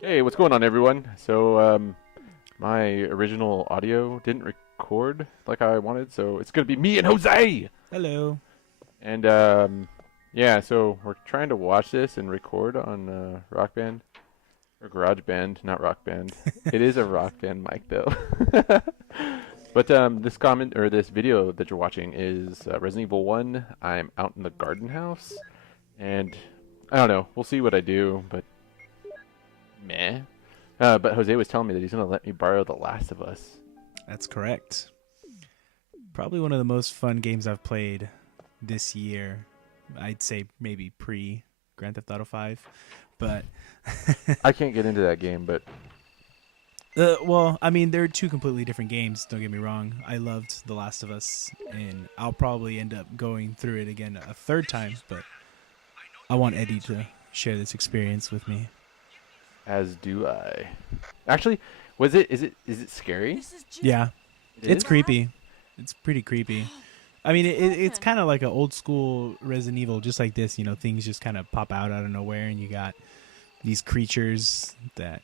Hey, what's going on, everyone? So, my original audio didn't record like I wanted, so it's gonna be me and Jose. Hello. And yeah, so we're trying to watch this and record on Rock Band or Garage Band, not Rock Band. It is a Rock Band mic though. But this comment or this video that you're watching is Resident Evil 1. I'm out in the garden house, and I don't know. We'll see what I do, but meh. But Jose was telling me that he's gonna let me borrow The Last of Us. That's correct. Probably one of the most fun games I've played this year. I'd say maybe pre Grand Theft Auto 5. But I can't get into that game, but well, I mean, they're two completely different games, don't get me wrong. I loved The Last of Us and I'll probably end up going through it again a third time, but I want Eddie to share this experience with me. as do I. Actually, was it? Is it scary? Yeah, It it's is. creepy. It's pretty creepy. I mean, it's kind of like an old school Resident Evil, just like this. You know, things just kind of pop out of nowhere, and you got these creatures that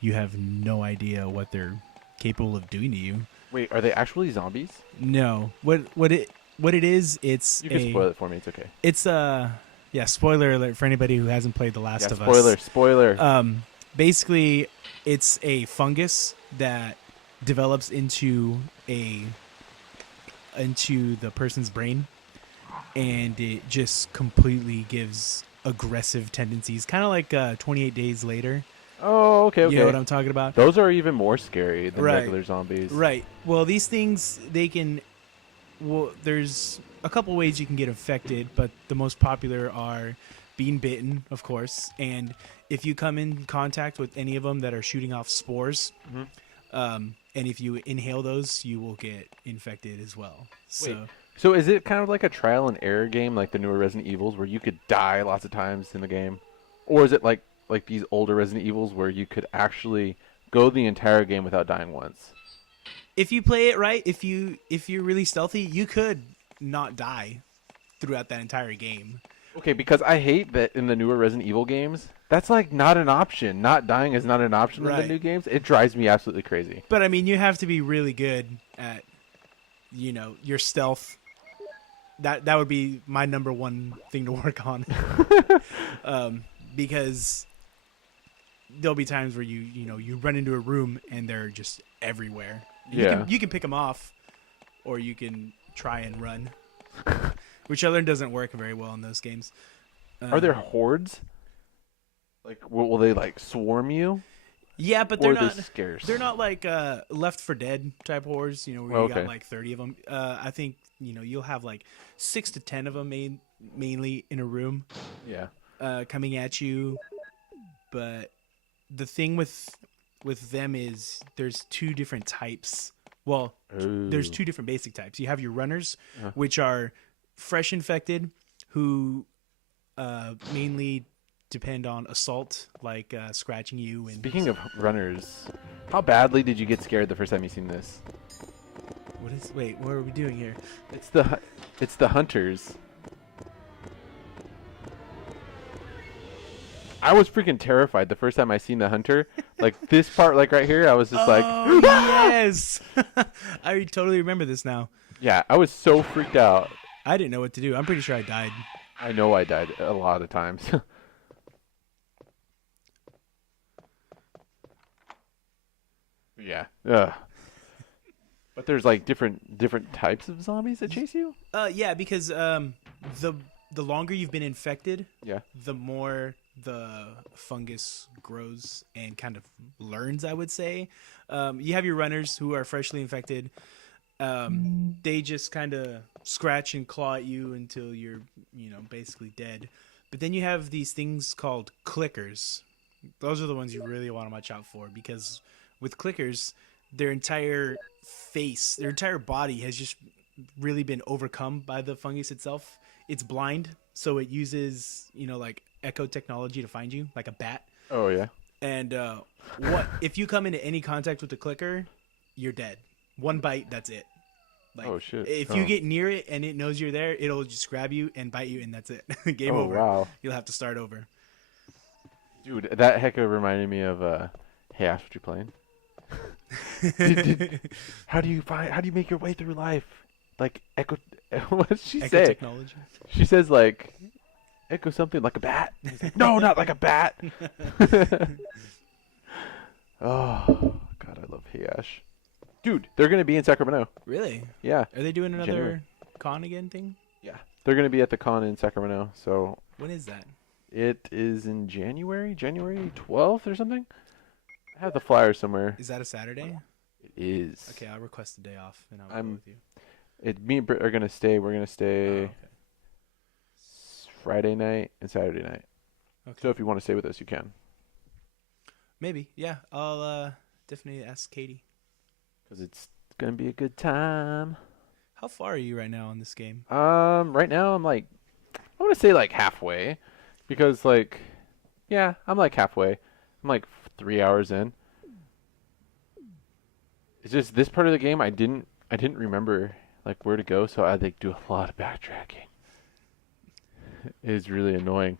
you have no idea what they're capable of doing to you. Wait, are they actually zombies? No, what it is? It's You can spoil it for me. It's okay. it's yeah. Spoiler alert for anybody who hasn't played The Yeah, Last of spoiler, Us. spoiler. Basically, it's a fungus that develops a into the person's brain, and it just completely gives aggressive tendencies, kind of like 28 Days Later. Oh, okay, You know what okay. I'm talking about? Those are even more scary than Right. regular zombies. Right. Well, these things, they can. Well, there's a couple ways you can get infected, but the most popular are being bitten, of course, and if you come in contact with any of them that are shooting off spores, hmm and if you inhale those, you will get infected as well. Wait. So So is it kind of like a trial and error game, like the newer Resident Evils, where you could die lots of times in the game, or is it like these older Resident Evils where you could actually go the entire game without dying once? if you play it right, if you're really stealthy, you could not die throughout that entire game. Okay, because I hate that in the newer Resident Evil games, that's like not an option. Not dying is not an option in the Right. new games. It drives me absolutely crazy. But I mean, you have to be really good at your stealth. That would be my number one thing to work on, because there'll be times where you run into a room and they're just everywhere. And Yeah. you can pick them off, or you can try and run, which I learned doesn't work very well in those games. Are there Um, hordes? Like, will they like swarm you, yeah, but or they're are they not. scarce? They're not like Left for Dead type horrors, where Oh, you got okay. like 30 of them. I think you'll have like 6 to 10 of them mainly in a room, Yeah. coming at you. But the thing with them is there's two different types. Well, there's Ooh. two different basic types. You have your runners, Uh-huh. which are fresh infected, who mainly depend on assault, like scratching you and. Speaking of runners, how badly did you get scared the first time you seen this? Wait, what are we doing here? It's the hunters. I was freaking terrified the first time I seen the hunter. Like this part, like right here, I was just like, Oh yes, I totally remember this now. yeah, I was so freaked out. I didn't know what to do. I'm pretty sure I died. I know I died a lot of times. Yeah. Ugh. But there's like different types of zombies that chase you? Yeah, because the the longer you've been infected, Yeah. the more the fungus grows and kind of learns, I would say. You have your runners who are freshly infected. They just kind of scratch and claw at you until you're, basically dead. But then you have these things called clickers. Those are the ones you really want to watch out for, because with clickers, their entire face, their entire body has just really been overcome by the fungus itself. It's blind, so it uses, like echo technology to find you, like a bat. Oh yeah. And what if you come into any contact with the clicker, you're dead. One bite, that's it. Like, Oh shit. if Oh. you get near it and it knows you're there, it'll just grab you and bite you, and that's it. Game Oh over. wow. You'll have to start over. Dude, that hecka reminded me of Hey Ash, what you playing? Did how do you make your way through life? Like echo what does she Echo say? technology. She says like echo something like a bat. He's like, no, not like a bat. Oh God, I love Hey Ash. Dude, they're gonna be in Sacramento. Really? Yeah. Are they doing another January. con again thing? Yeah. They're gonna be at the con in Sacramento. So When is that? it is in January 12th or something. I have the flyer somewhere. Is that a Saturday? It is. Okay, I'll request a day off and I'll go I'm. with you. Me and Britt are gonna stay. We're gonna Oh, stay okay. Friday night and Saturday night. Okay. So if you want to stay with us, you can. Maybe. Yeah. I'll definitely ask Katie. Because it's gonna be a good time. How far are you right now on this game? Right now I'm like, I want to say like halfway, because like, yeah, I'm like halfway. I'm like 3 hours in. It's just this part of the game I didn't remember like where to go, so I like do a lot of backtracking. It is really annoying.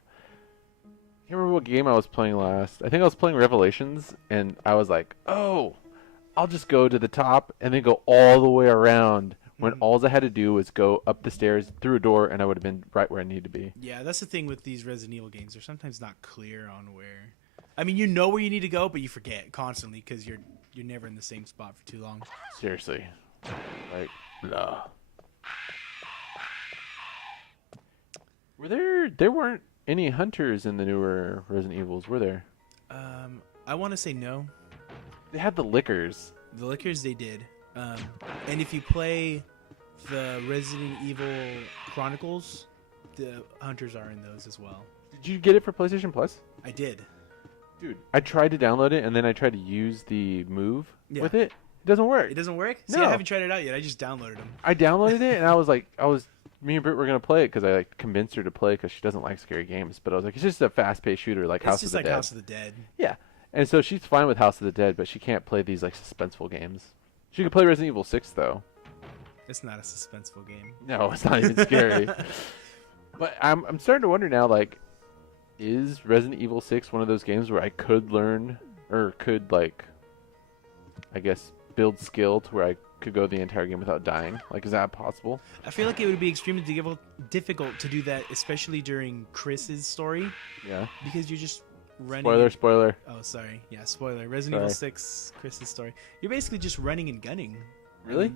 I can't remember what game I was playing last. I think I was playing Revelations, and I was like, oh, I'll just go to the top and then go all the way around. When all I had to do was go up the stairs through a door, and I would have been right where I needed to be. Yeah, that's the thing with these Resident Evil games. They're sometimes not clear on where. I mean, you know where you need to go, but you forget constantly because you're never in the same spot for too long. Seriously, like, blah. There weren't any hunters in the newer Resident Evils, were there? I want to say no. They had the lickers. The lickers they did. And if you play the Resident Evil Chronicles, the hunters are in those as well. Did you get it for PlayStation Plus? I did. Dude, I tried to download it, and then I tried to use the move Yeah. with it. It doesn't work. It doesn't work? See, No. I haven't tried it out yet. I just downloaded them. I downloaded it, and me and Britt were going to play it because I like convinced her to play because she doesn't like scary games. But I was like, it's just a fast-paced shooter like It's House just of the like Dead. House of the Dead. Yeah. And so she's fine with House of the Dead, but she can't play these like suspenseful games. She can play Resident Evil 6 though. It's not a suspenseful game. No, it's not even scary. But I'm starting to wonder now, like, is Resident Evil 6 one of those games where I could learn or could like, I guess, build skill to where I could go the entire game without dying? Like, is that possible? I feel like it would be extremely difficult to do that, especially during Chris's story, Yeah. because you're just running. Spoiler. Oh, sorry. Yeah, spoiler. Resident Evil 6, Chris's story. You're basically just running and gunning. Really?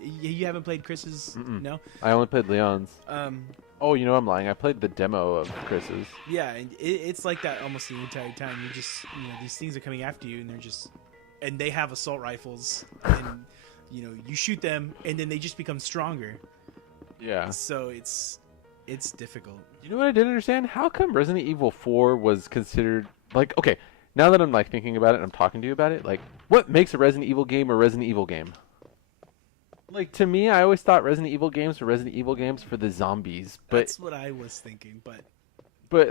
You haven't played Chris's? Mm-mm. No? I only played Leon's. Um, Oh, you know I'm lying. I played the demo of Chris's. yeah, and it's like that almost the entire time. You just, these things are coming after you, and they're just, and they have assault rifles, and, you shoot them, and then they just become stronger. Yeah. So it's difficult. You know what I didn't understand? How come Resident Evil 4 was considered like, okay, now that I'm like thinking about it and I'm talking to you about it, like what makes a Resident Evil game a Resident Evil game? Like to me, I always thought Resident Evil games were Resident Evil games for the zombies, but That's what I was thinking, but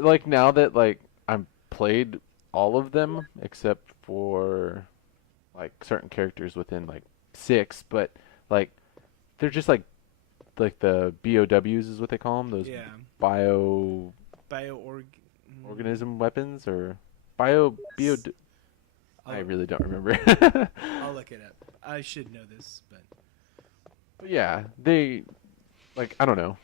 like now that like I'm played all of them except for like certain characters within like 6, but like they're just like the BOWs is what they call them, those yeah, bio organism weapons or bio. I really don't remember. I'll look it up. I should know this, but yeah, they like I don't know.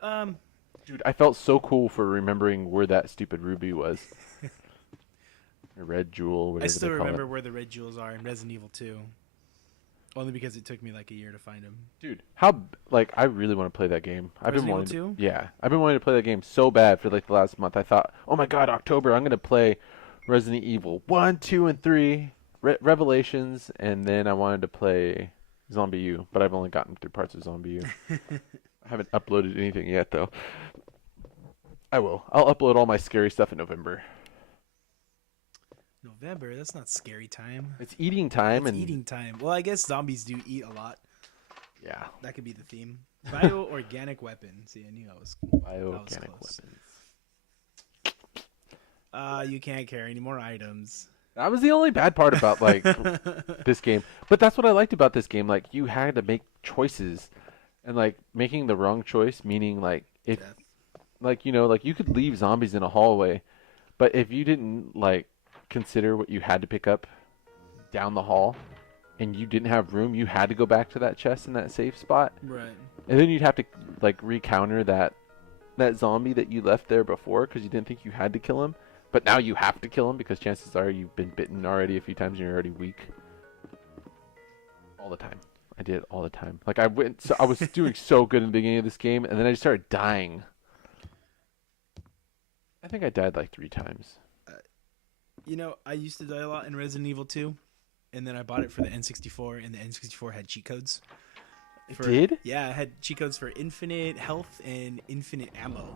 um, Dude, I felt so cool for remembering where that stupid ruby was. Or red jewel, whatever I still they call remember it. where the red jewels are in Resident Evil 2. Only because it took me like a year to find them. Dude, how like I really want to play that game. I've been Resident wanting Evil 2? Yeah, I've been wanting to play that game so bad for like the last month. I thought, "Oh my god, October, I'm going to play Resident Evil 1, 2 and 3, Revelations, and then I wanted to play Zombie U, but I've only gotten through parts of Zombie U. I haven't uploaded anything yet though. I will. I'll upload all my scary stuff in November. November? That's not scary time. It's eating time It's and eating time. Well, I guess zombies do eat a lot. yeah, That could be the theme. Bio-organic weapon. See, I knew I was bioorganic close. weapons. You can't carry any more items. That was the only bad part about like this game. But that's what I liked about this game. Like you had to make choices, and like making the wrong choice, meaning like if Death. like like you could leave zombies in a hallway, But if you didn't like consider what you had to pick up down the hall, and you didn't have room, you had to go back to that chest in that safe spot, Right. and then you'd have to like recounter that zombie that you left there before because you didn't think you had to kill him, but now you have to kill him because chances are you've been bitten already a few times and you're already weak. All the time. I did it all the time. Like I was doing so good in the beginning of this game, and then I just started dying. I think I died like 3 times. I used to die a lot in Resident Evil 2, and then I bought it for the N64, and the N64 had cheat codes. It did? Yeah, it had cheat codes for infinite health and infinite ammo.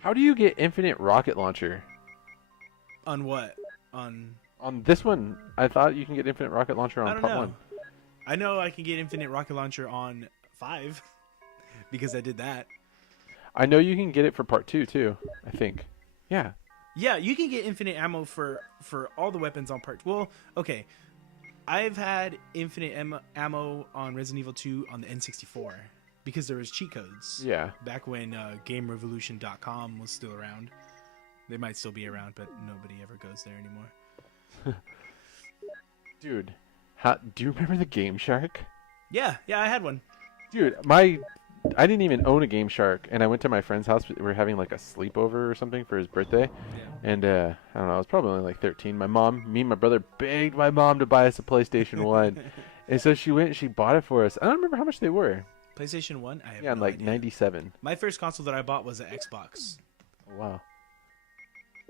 How do you get infinite rocket launcher? On what? On this one, I thought you can get infinite rocket launcher I on don't part know. 1. I know I can get infinite rocket launcher on 5 because I did that. I know you can get it for part 2 too, I think. Yeah. Yeah, you can get infinite ammo for all the weapons on part. Well, okay. I've had infinite ammo on Resident Evil 2 on the N64 because there was cheat codes. Yeah. Back when GameRevolution.com was still around. They might still be around, but nobody ever goes there anymore. Dude, do you remember the Game Shark? Yeah, I had one. Dude, I didn't even own a Game Shark, and I went to my friend's house. We were having like a sleepover or something for his birthday, and I don't know, I was probably only like 13. Me and my brother begged my mom to buy us a PlayStation 1, and so she went and she bought it for us. I don't remember how much they were. PlayStation 1? I have Yeah, no like idea. 97. My first console that I bought was an Xbox. Oh, wow.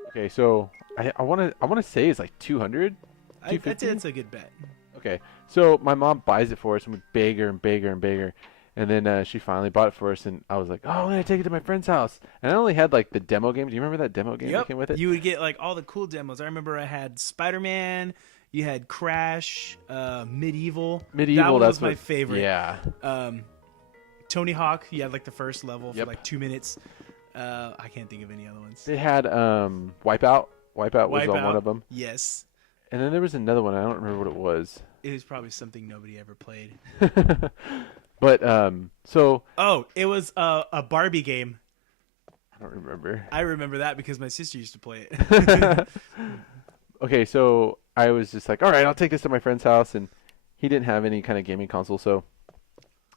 Okay, so I want to say it's like 200. I'd say that's a good bet. Okay, so my mom buys it for us, and we beg her and beg her and beg her. And then she finally bought it for us, and I was like, "Oh, I'm gonna take it to my friend's house." And I only had like the demo game. Do you remember that demo game that came with it? You would get like all the cool demos. I remember I had Spider-Man. You had Crash, Medieval. That one was my favorite. Yeah. Tony Hawk. You had like the first level for like 2 minutes. I can't think of any other ones. They had Wipeout. Wipeout was on one of them. Yes. And then there was another one. I don't remember what it was. It was probably something nobody ever played. But so. Oh, it was a Barbie game. I don't remember. I remember that because my sister used to play it. Okay, so I was just like, all right, I'll take this to my friend's house, and he didn't have any kind of gaming console, so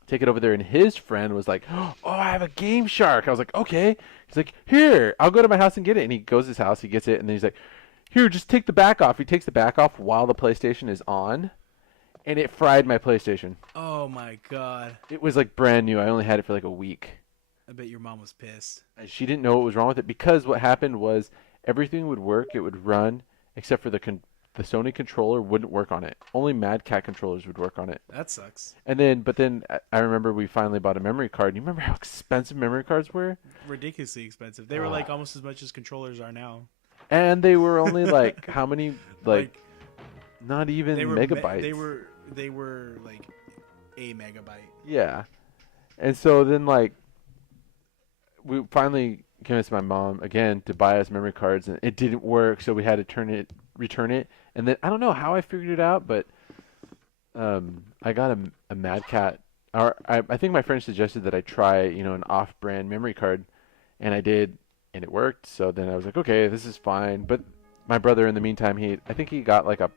take it over there. And his friend was like, oh, I have a Game Shark. I was like, okay. He's like, here, I'll go to my house and get it. And he goes to his house, he gets it, and then he's like, here, just take the back off. He takes the back off while the PlayStation is on, and it fried my PlayStation. Oh my god. It was like brand new. I only had it for like a week. I bet your mom was pissed. And she didn't know what was wrong with it because what happened was everything would work, it would run, except for the Sony controller wouldn't work on it. Only Mad Cat controllers would work on it. That sucks. But then I remember we finally bought a memory card. You remember how expensive memory cards were? Ridiculously expensive. They were like almost as much as controllers are now. And they were only like how many like not even megabytes. They were like a megabyte. Yeah. And so then like we finally convinced my mom again to buy us memory cards, and it didn't work, so we had to return it. And then I don't know how I figured it out, but I got a Mad Cat. Or I think my friend suggested that I try, an off-brand memory card, and I did, and it worked. So then I was like, okay, this is fine. But my brother, in the meantime, I think he got like a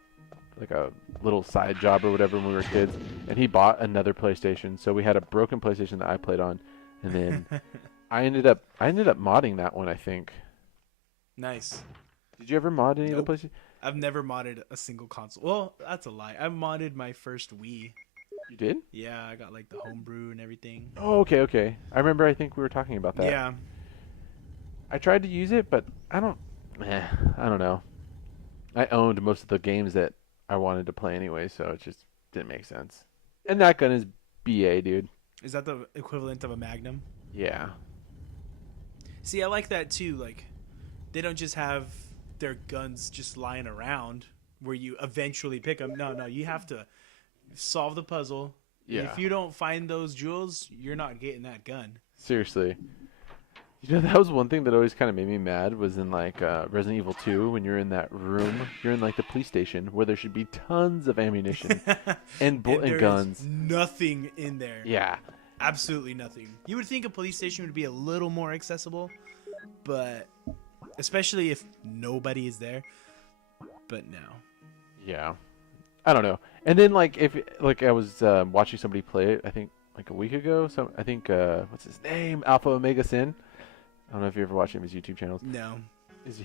little side job or whatever when we were kids, and he bought another PlayStation. So we had a broken PlayStation that I played on, and then I ended up modding that one, I think. Nice. Did you ever mod any of the PlayStation? I've never modded a single console. Well, that's a lie. I modded my first Wii. You did? Yeah, I got like the homebrew and everything. Oh, okay. I remember. I think we were talking about that. Yeah. I tried to use it, but I don't know. I owned most of the games that I wanted to play anyway, so it just didn't make sense. And that gun is BA, dude. Is that the equivalent of a Magnum? Yeah. See, I like that too. Like, they don't just have their guns just lying around where you eventually pick them. No, you have to solve the puzzle. Yeah. If you don't find those jewels, you're not getting that gun. Seriously. That was one thing that always kind of made me mad was in like Resident Evil 2 when you're in that room, you're in like the police station where there should be tons of ammunition and guns. Nothing in there. Yeah. Absolutely nothing. You would think a police station would be a little more accessible, but especially if nobody is there. But no. Yeah. I don't know. And then like if like I was watching somebody play it, I think like a week ago. So I think what's his name? Alpha Omega Sin. I don't know if you ever watched him his YouTube channels. No.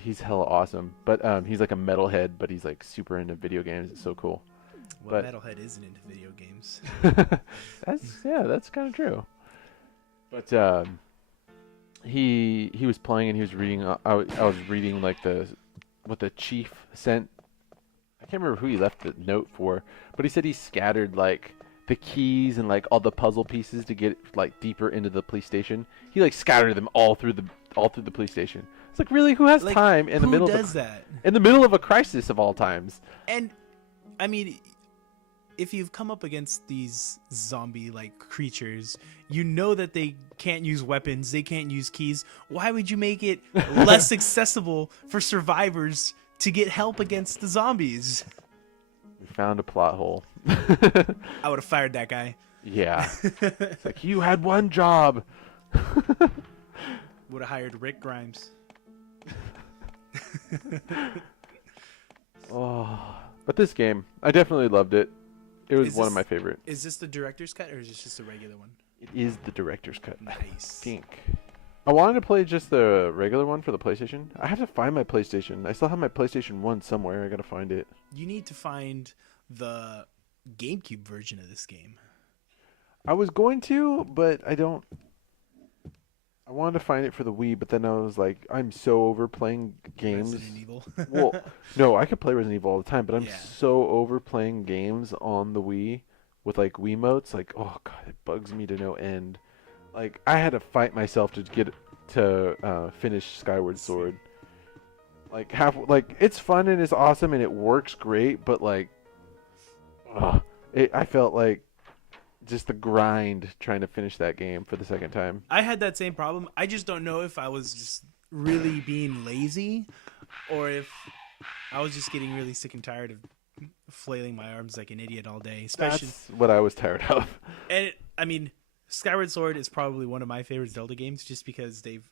He's hella awesome. But he's like a metalhead, but he's like super into video games. It's so cool. What metalhead isn't into video games? That's kind of true. But he was playing and he was reading. I was reading like what the chief sent. I can't remember who he left the note for, but he said he scattered like the keys and like all the puzzle pieces to get like deeper into the police station. He like scattered them all through the police station. It's like, really, who has Like, time in the middle who of does that? in the middle of a crisis of all times? And I mean, if you've come up against these zombie like creatures, you know that they can't use weapons, they can't use keys. Why would you make it less accessible for survivors to get help against the zombies? We found a plot hole. I would have fired that guy. Yeah. It's like, you had one job. Would have hired Rick Grimes. Oh, but this game, I definitely loved it. It was one of my favorite. Is this the director's cut or is this just a regular one? It is the director's cut. I Nice. think. I wanted to play just the regular one for the PlayStation. I have to find my PlayStation. I still have my PlayStation 1 somewhere. I gotta find it. You need to find the GameCube version of this game. I was going to, but I don't. I wanted to find it for the Wii, but then I was like, I'm so over playing games. Resident Evil. Well, no, I could play Resident Evil all the time, but I'm Yeah. so over playing games on the Wii with like Wiimotes. Like, oh god, it bugs me to no end. Like, I had to fight myself to get to finish Skyward Sword. Like it's fun and it's awesome and it works great, but like, I felt like just the grind trying to finish that game for the second time. I had that same problem. I just don't know if I was just really being lazy or if I was just getting really sick and tired of flailing my arms like an idiot all day. Especially, That's what I was tired of. and I mean, Skyward Sword is probably one of my favorite Zelda games just because they've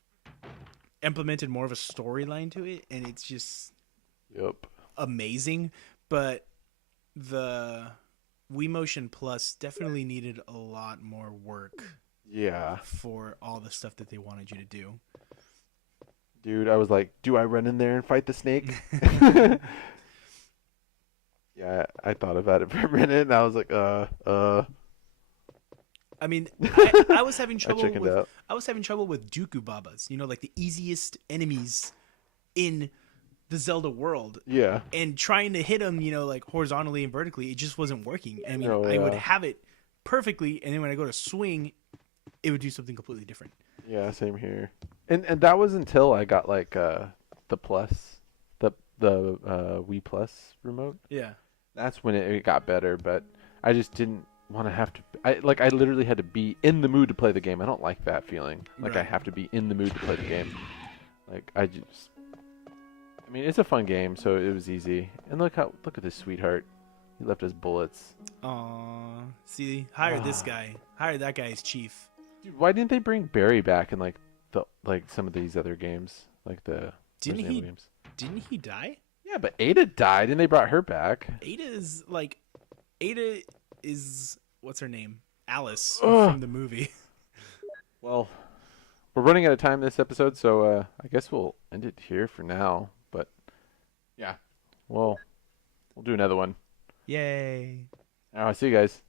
implemented more of a storyline to it and it's just Yep. amazing. But the Wii Motion Plus definitely needed a lot more work Yeah. for all the stuff that they wanted you to do. Dude, I was like, do I run in there and fight the snake? Yeah, I thought about it for a minute and I was like, I mean, I was having trouble chickened with out. I was having trouble with Dooku Babas, you know, like the easiest enemies in the Zelda world. Yeah. And trying to hit them, you know, like horizontally and vertically, it just wasn't working. I mean, Oh, I would yeah. have it perfectly, and then when I go to swing, it would do something completely different. Yeah, same here. And that was until I got like the Plus, the Wii Plus remote. Yeah. That's when it got better, but I just didn't want to have to. I literally had to be in the mood to play the game. I don't like that feeling. Like I Right. have to be in the mood to play the game. Like I mean, it's a fun game, so it was easy. And look at this sweetheart. He left us bullets. Aw. See, hire this guy. Hire that guy as chief. Dude, why didn't they bring Barry back in like some of these other games, like the Didn't Resident he? Evil games? Didn't he die? Yeah, but Ada died, and they brought her back. Ada is what's her name? Alice Ugh. from the movie. Well, we're running out of time this episode, so I guess we'll end it here for now. But yeah, well, we'll do another one. Yay. All right, see you guys.